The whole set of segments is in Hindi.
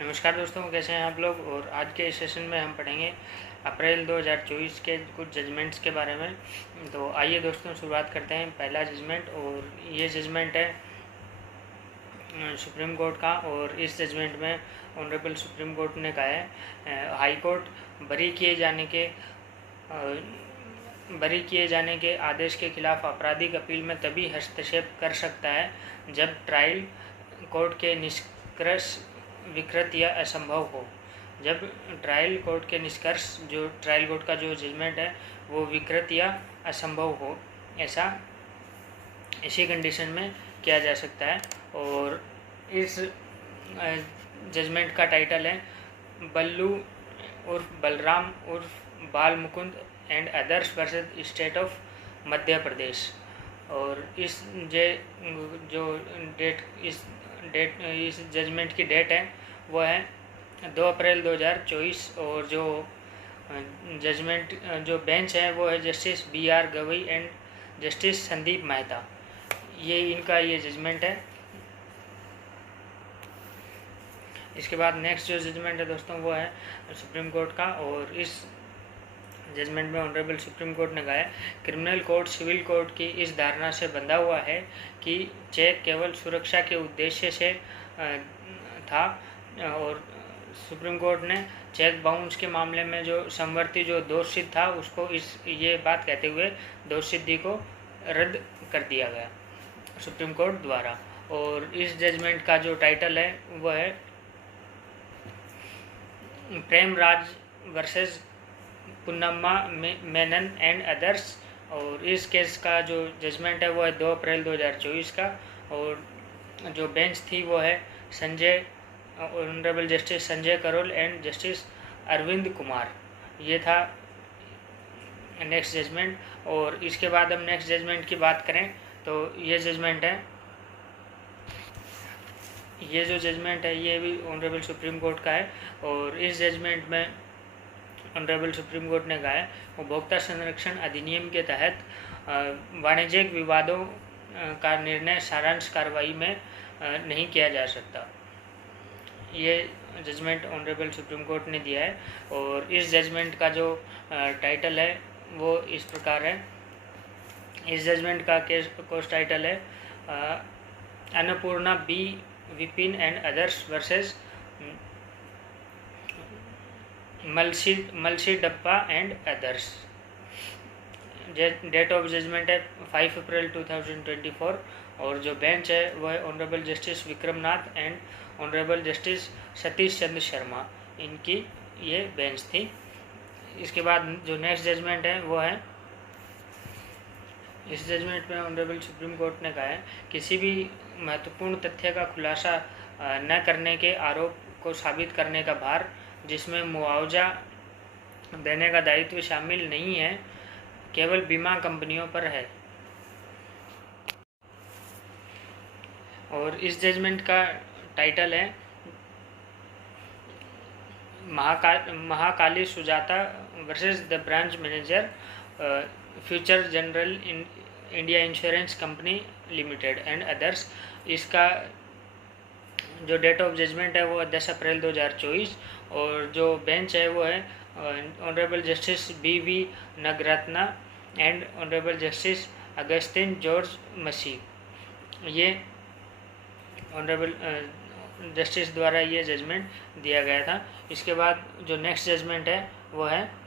नमस्कार दोस्तों, कैसे हैं आप लोग। और आज के इस सेशन में हम पढ़ेंगे अप्रैल 2024 के कुछ जजमेंट्स के बारे में। तो आइए दोस्तों शुरुआत करते हैं। पहला जजमेंट, और ये जजमेंट है सुप्रीम कोर्ट का। और इस जजमेंट में ऑनरेबल सुप्रीम कोर्ट ने कहा है हाई कोर्ट बरी किए जाने के आदेश के खिलाफ आपराधिक अपील में तभी हस्तक्षेप कर सकता है जब ट्रायल कोर्ट के निष्कर्ष विकृत या असंभव हो। जब ट्रायल कोर्ट के निष्कर्ष, जो ट्रायल कोर्ट का जो जजमेंट है वो विकृत या असंभव हो, ऐसा इसी कंडीशन में किया जा सकता है। और इस जजमेंट का टाइटल है बल्लू उर्फ बलराम उर्फ Bal Mukund and others versus state of Madhya Pradesh. और इस इस जजमेंट की डेट है वो है 2 अप्रैल 2024। और जो जजमेंट जो बेंच है वो है justice BR Gavai and justice Sandeep Mehta. ये जजमेंट है। इसके बाद नेक्स्ट जो जजमेंट है दोस्तों वो है सुप्रीम कोर्ट का। और इस जजमेंट में ऑनरेबल सुप्रीम कोर्ट ने कहा है क्रिमिनल कोड सिविल कोड की इस धारणा से बंधा हुआ है कि चेक केवल सुरक्षा के उद्देश्य से था। और सुप्रीम कोर्ट ने चेक बाउंस के मामले में जो समवर्ती जो दोषसिद्ध था उसको ये बात कहते हुए दोषसिद्धि को रद्द कर दिया गया सुप्रीम कोर्ट द्वारा। और इस जजमेंट का जो टाइटल है वह है Premraj versus Punnamma Menon and others. और इस केस का जो जजमेंट है वो है 2 अप्रैल 2024 का। और जो बेंच थी वो है honourable justice Sanjay Karol and justice Arvind Kumar. ये था नेक्स्ट जजमेंट। और इसके बाद हम नेक्स्ट जजमेंट की बात करें तो ये जो जजमेंट है ये भी ऑनरेबल सुप्रीम कोर्ट का है। और इस जजमेंट में ऑनरेबल सुप्रीम कोर्ट ने कहा है उपभोक्ता संरक्षण अधिनियम के तहत वाणिज्यिक विवादों का निर्णय सारांश कार्रवाई में नहीं किया जा सकता। ये जजमेंट ऑनरेबल सुप्रीम कोर्ट ने दिया है। और इस जजमेंट का जो टाइटल है वो इस प्रकार है। इस जजमेंट का कोर्स टाइटल है Annapurna B Vipin and others versus Malsi Dabba and others. Date of judgement है 5 अप्रैल 2024। और जो बेंच है वह है honourable justice Vikramnath and honourable justice Satish Chandra Sharma. इनकी ये बेंच थी। इसके बाद जो नेक्स्ट जजमेंट है वो है इस जजमेंट में ऑनरेबल सुप्रीम कोर्ट ने कहा है किसी भी महत्वपूर्ण तथ्य का खुलासा न करने के आरोप को साबित करने का भार, जिसमें मुआवजा देने का दायित्व शामिल नहीं है, केवल बीमा कंपनियों पर है। और इस जजमेंट का टाइटल है Mahakali Sujata versus the branch manager future general India insurance company limited and others. इसका जो डेट ऑफ जजमेंट है वो 10 अप्रैल 2024। और जो बेंच है वो है honourable justice BV Nagarathna and honourable justice Augustine George Masih. ये ऑनरेबल जस्टिस द्वारा ये जजमेंट दिया गया था। इसके बाद जो नेक्स्ट जजमेंट है वो है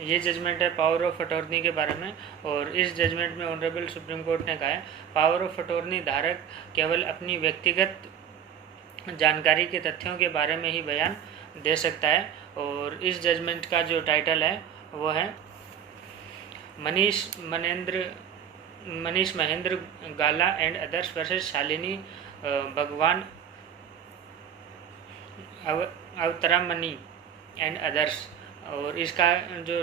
ये जजमेंट है पावर ऑफ अटॉर्नी के बारे में। और इस जजमेंट में ऑनरेबल सुप्रीम कोर्ट ने कहा है पावर ऑफ अटॉर्नी धारक केवल अपनी व्यक्तिगत जानकारी के तथ्यों के बारे में ही बयान दे सकता है। और इस जजमेंट का जो टाइटल है वो है मनीष महेंद्र गाला एंड अदर्स वर्सेस शालिनी भगवान अवतरामनी एंड अदर्स। और इसका जो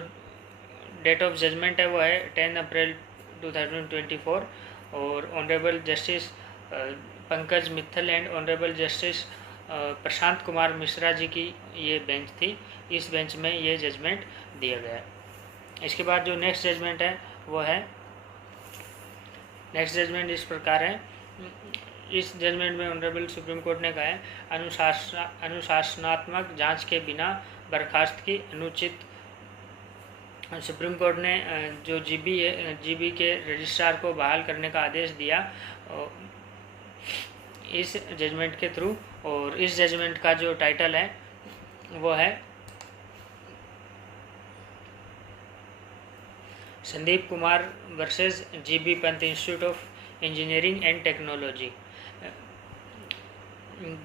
डेट ऑफ जजमेंट है वो है 10 अप्रैल 2024। और honourable justice Pankaj Mittal and honourable justice Prashant Kumar Mishra ji की ये बेंच थी। इस बेंच में ये जजमेंट दिया गया। इसके बाद जो नेक्स्ट जजमेंट है वो है नेक्स्ट जजमेंट इस प्रकार है इस जजमेंट में ऑनरेबल सुप्रीम कोर्ट ने कहा है अनुशासनात्मक जांच के बिना बर्खास्त की अनुचित। सुप्रीम कोर्ट ने जो जीबी के रजिस्ट्रार को बहाल करने का आदेश दिया इस जजमेंट के थ्रू। और इस जजमेंट का जो टाइटल है वो है Sandeep Kumar versus GB Pant institute of engineering and technology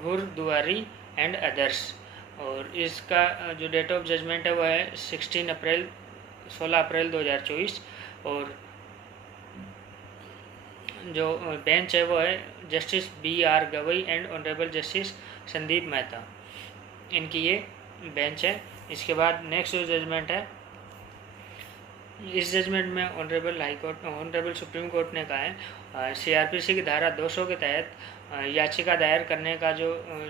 Ghurdauri and others. और इसका जो डेट ऑफ जजमेंट है वो है 16 अप्रैल 2024। और जो बेंच है वो है justice BR Gavai and honourable justice Sandeep Mehta, इनकी ये बेंच है। इसके बाद नेक्स्ट जो जजमेंट है, इस जजमेंट में ऑनरेबल सुप्रीम कोर्ट ने कहा है CRPC की धारा 200 के तहत याचिका दायर करने का जो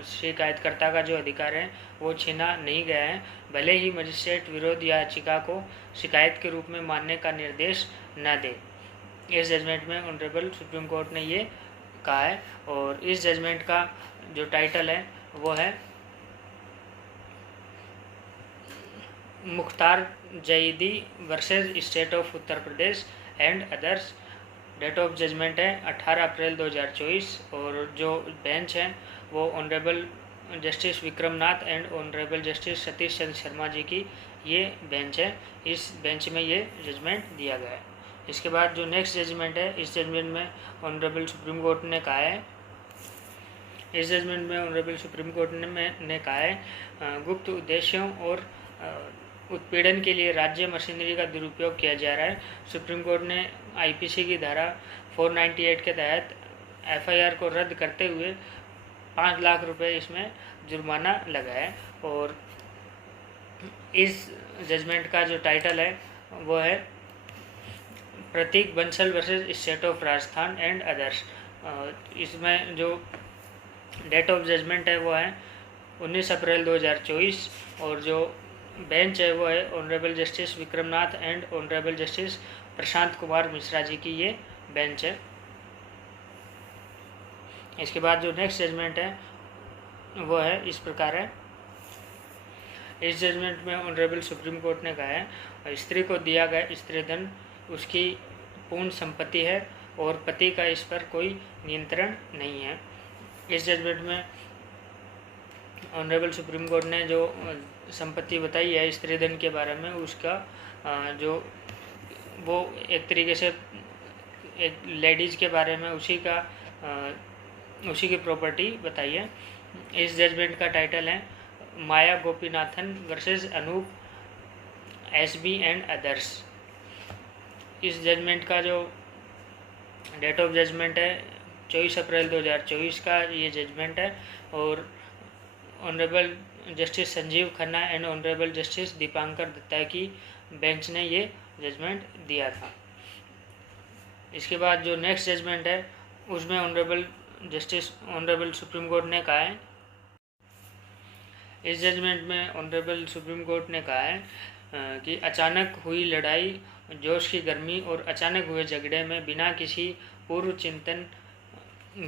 शिकायतकर्ता का जो अधिकार है वो छीना नहीं गया है, भले ही मजिस्ट्रेट विरोध याचिका को शिकायत के रूप में मानने का निर्देश न दे। इस जजमेंट में ऑनरेबल सुप्रीम कोर्ट ने ये कहा है। और इस जजमेंट का जो टाइटल है वो है Mukhtar Zaidi versus state of Uttar Pradesh and others. Date of judgement है 18 अप्रैल 2024। और जो बेंच है वो honourable justice Vikramnath and honourable justice Satish Chandra Sharma ji की ये बेंच है। इस बेंच में ये जजमेंट दिया गया है। इसके बाद जो नेक्स्ट जजमेंट है, इस जजमेंट में ऑनरेबल सुप्रीम कोर्ट ने कहा है कहा है गुप्त उद्देश्यों और उत्पीड़न के लिए राज्य मशीनरी का दुरुपयोग किया जा रहा है। सुप्रीम कोर्ट ने IPC की धारा 498 के तहत FIR को रद्द करते हुए 5 लाख रुपए इसमें जुर्माना लगाया है। और इस जजमेंट का जो टाइटल है वो है Prateek Bansal versus state of Rajasthan and others. इसमें जो डेट ऑफ जजमेंट है वो है 19 अप्रैल 2024। और जो बेंच है वो है honourable justice Vikramnath and honourable justice Prashant Kumar Mishra ji की ये बेंच है। इसके बाद जो नेक्स्ट जजमेंट है वो है इस प्रकार है। इस जजमेंट में ऑनरेबल सुप्रीम कोर्ट ने कहा है स्त्री को दिया गया स्त्री धन उसकी पूर्ण संपत्ति है और पति का इस पर कोई नियंत्रण नहीं है। इस जजमेंट में ऑनरेबल सुप्रीम कोर्ट ने जो संपत्ति बताई है स्त्री धन के बारे में, उसका जो वो एक तरीके से एक लेडीज़ के बारे में उसी की प्रॉपर्टी बताई है। इस जजमेंट का टाइटल है Maya Gopinathan versus Anoop SB and others. इस जजमेंट का जो डेट ऑफ जजमेंट है 24 अप्रैल 2024 का ये जजमेंट है। और honourable justice Sanjiv Khanna and honourable justice Dipankar Datta की बेंच ने ये जजमेंट दिया था। इसके बाद जो नेक्स्ट जजमेंट है उसमें ऑनरेबल सुप्रीम कोर्ट ने कहा है इस जजमेंट में ऑनरेबल सुप्रीम कोर्ट ने कहा है कि अचानक हुई लड़ाई, जोश की गर्मी और अचानक हुए झगड़े में बिना किसी पूर्व चिंतन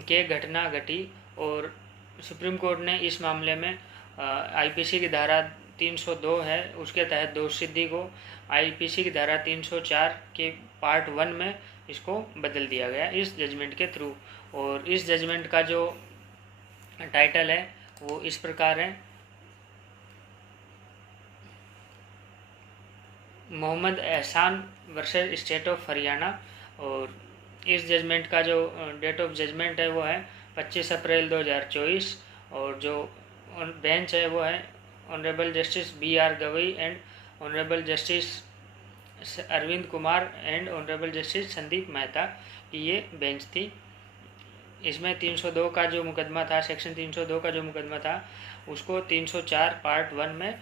के घटना घटी। और सुप्रीम कोर्ट ने इस मामले में IPC की धारा 302 है उसके तहत दोषसिद्धि को IPC की धारा 304 के पार्ट 1 में इसको बदल दिया गया इस जजमेंट के थ्रू। और इस जजमेंट का जो टाइटल है वो इस प्रकार है मोहम्मद एहसान वर्सेस स्टेट ऑफ हरियाणा। और इस जजमेंट का जो डेट ऑफ जजमेंट है वो है 25 अप्रैल 2024। और जो बेंच है वो है honourable justice BR Gavai and honourable justice Arvind Kumar and honourable justice Sandeep Mehta की ये बेंच थी। इसमें 302 का जो मुकदमा था, सेक्शन 302 का जो मुकदमा था उसको 304 पार्ट 1 में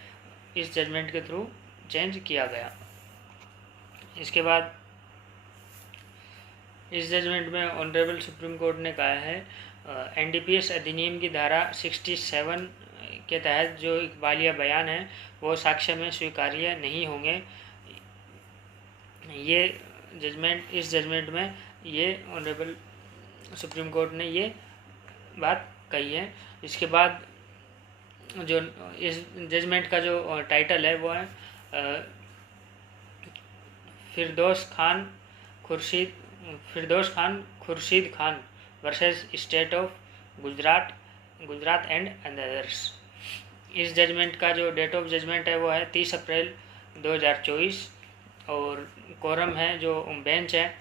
इस जजमेंट के थ्रू चेंज किया गया। इसके बाद इस जजमेंट में ऑनरेबल सुप्रीम कोर्ट ने कहा है NDPS अधिनियम की धारा 67 के तहत जो इकबालिया बयान है वो साक्ष्य में स्वीकार्य नहीं होंगे। इस जजमेंट में ये ऑनरेबल सुप्रीम कोर्ट ने ये बात कही है। इसके बाद जो इस जजमेंट का जो टाइटल है वो है Firdaus Khurshid Khan versus state of Gujarat and others. इस जजमेंट का जो डेट ऑफ जजमेंट है वो है 30 अप्रैल 2024 और कोरम है जो बेंच है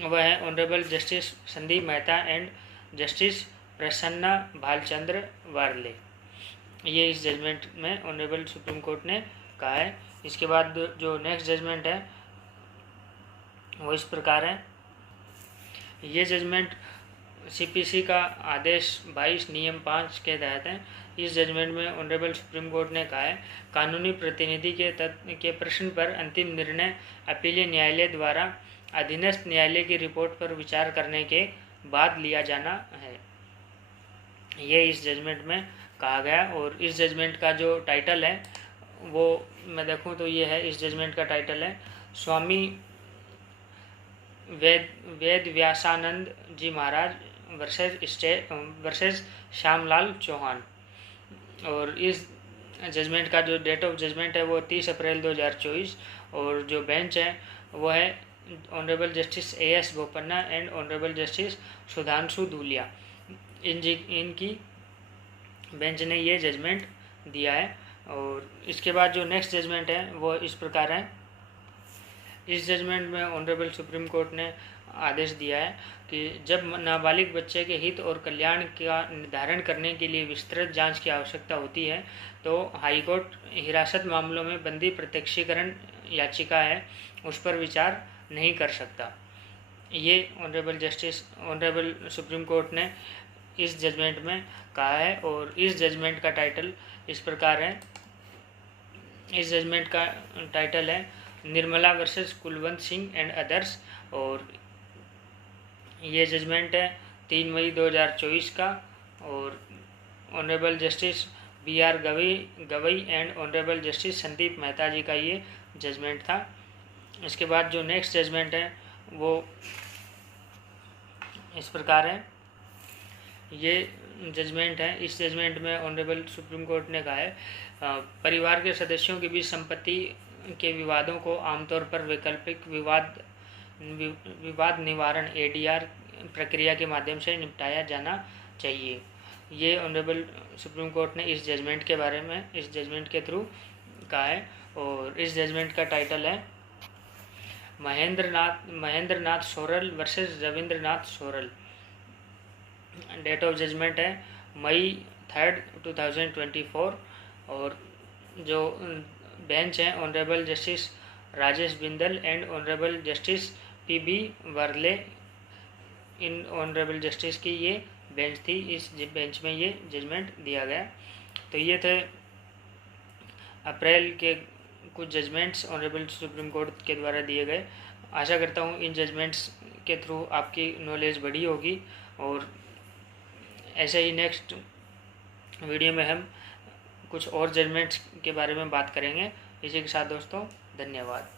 वह है honourable justice Sandeep Mehta and justice Prasanna Bhalchandra Varale. ये इस जजमेंट में ऑनरेबल सुप्रीम कोर्ट ने कहा है। इसके बाद जो नेक्स्ट जजमेंट है वो इस प्रकार है। ये जजमेंट सीपीसी का आदेश 22 नियम 5 के तहत है। इस जजमेंट में ऑनरेबल सुप्रीम कोर्ट ने कहा है कानूनी प्रतिनिधि के प्रश्न पर अंतिम निर्णय अपीलीय न्यायालय द्वारा अधीनस्थ न्यायालय की रिपोर्ट पर विचार करने के बाद लिया जाना है। ये इस जजमेंट में कहा गया। और इस जजमेंट का जो टाइटल है वो मैं देखूं तो ये है, इस जजमेंट का टाइटल है स्वामी वेद व्यासानंद जी महाराज वर्सेस श्यामलाल चौहान। और इस जजमेंट का जो डेट ऑफ जजमेंट है वो 30 अप्रैल 2024 और जो बेंच है वो है honourable justice AS Bopanna and honourable justice Sudhanshu Dhulia. इनकी बेंच ने ये जजमेंट दिया है। और इसके बाद जो नेक्स्ट जजमेंट है वो इस प्रकार है। इस जजमेंट में ऑनरेबल सुप्रीम कोर्ट ने आदेश दिया है कि जब नाबालिग बच्चे के हित और कल्याण का निर्धारण करने के लिए विस्तृत जांच की आवश्यकता होती है तो हाईकोर्ट हिरासत मामलों में बंदी प्रत्यक्षीकरण याचिका है उस पर विचार नहीं कर सकता। ये ऑनरेबल सुप्रीम कोर्ट ने इस जजमेंट में कहा है। और इस जजमेंट का टाइटल इस प्रकार है। इस जजमेंट का टाइटल है Nirmala versus Kulwant Singh and others. और ये जजमेंट है 3 मई 2024 का और honourable justice BR Gavai and honourable justice Sandeep Mehta ji का ये जजमेंट था। इसके बाद जो नेक्स्ट जजमेंट है वो इस प्रकार है। ये जजमेंट है। इस जजमेंट में ऑनरेबल सुप्रीम कोर्ट ने कहा है परिवार के सदस्यों के बीच संपत्ति के विवादों को आमतौर पर वैकल्पिक विवाद निवारण ADR प्रक्रिया के माध्यम से निपटाया जाना चाहिए। ये ऑनरेबल सुप्रीम कोर्ट ने इस जजमेंट के बारे में इस जजमेंट के थ्रू कहा है। और इस जजमेंट का टाइटल है Mahendra Nath Soral versus Ravindranath Soral. Date of judgement है मई 3, 2024 और जो बेंच है honourable justice Rajesh Bindal and honourable justice PB Varale. इन ऑनरेबल जस्टिस की ये बेंच थी। इस बेंच में ये जजमेंट दिया गया। तो ये थे अप्रैल के कुछ जजमेंट्स ऑनरेबल सुप्रीम कोर्ट के द्वारा दिए गए। आशा करता हूँ इन जजमेंट्स के थ्रू आपकी नॉलेज बढ़ी होगी। और ऐसे ही नेक्स्ट वीडियो में हम कुछ और जजमेंट्स के बारे में बात करेंगे। इसी के साथ दोस्तों धन्यवाद।